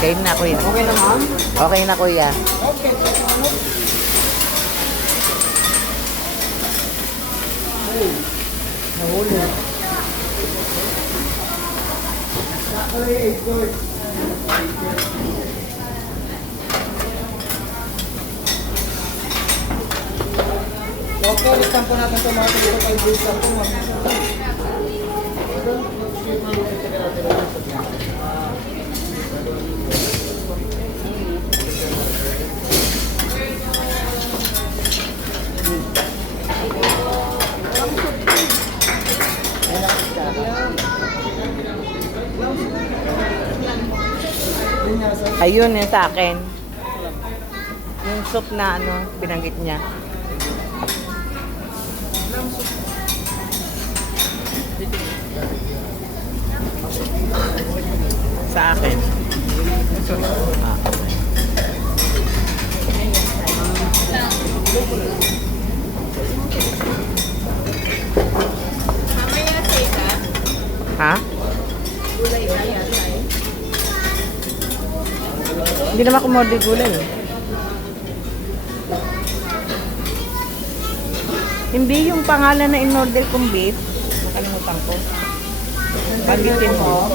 Okay na, kuya. Okay na, ma'am? Okay na, kuya. Okay. Nahuli. Okay, listan po natin ito mga ito kay Lisa po. Ayun, yun sa akin. Yung soup na ano, binanggit niya. Sa akin. Ah. Mamaya teka. Ha? Gulay na yatay. Hindi naman kumordi gulay. Hindi yung pangalan na in-order kong beef. Nakalimutan ko. Banditin mo.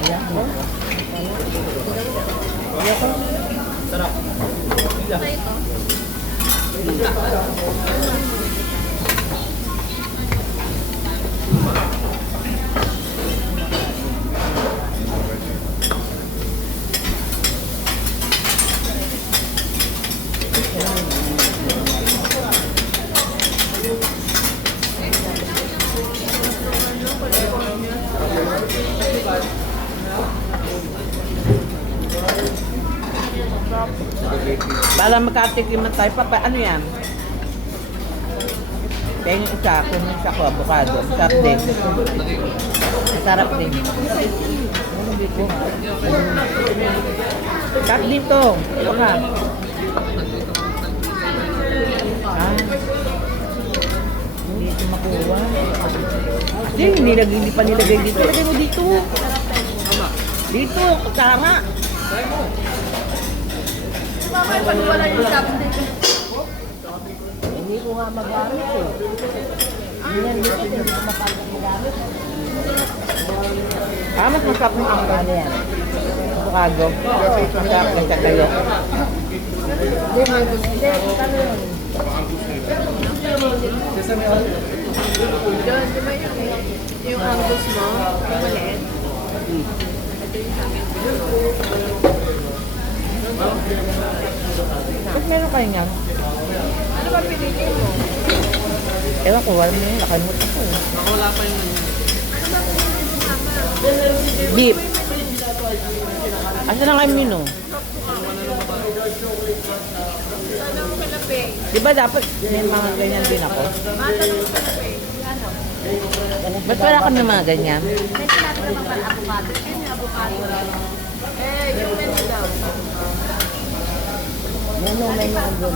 Ayan mo. Para magkatikiman tayo, papa, ano yan? Kaya yung isa, kung yung isa ko, avocado, sarap din. Sarap din. Sarap dito. Ito ka. Ah. Hindi ito makuha. Kasi hindi pa nilagay dito. Lagay mo dito. Dito, kasama. Mamaya pag wala yung chopstick. Hindi ko nga magamit eh. Hindi ko magamit. Mas masarap ng ano yan. Avocado. Masarap ng kakayo. Hindi, mangus. Hindi, kano yun? Sesame oil. Doon, di ba yung angus mo? Yung maliit? Ito yung sa akin. Ba't meron kayo niyan? Ano ba pinili mo? Ewan ko, wala mo yun. Nakalimutan ko eh. Wala pa yung ano. Ano ba pinili mo sama? Beef. Asa na kayo menu? Sana mo kalaping. Di ba dapat may mga ganyan din ako? Matanong mo kalaping. Ano? Ba't wala kami mga ganyan? May sinabi naman pala avocado. Yun yung avocado. Yung menu daw. Menu, menu.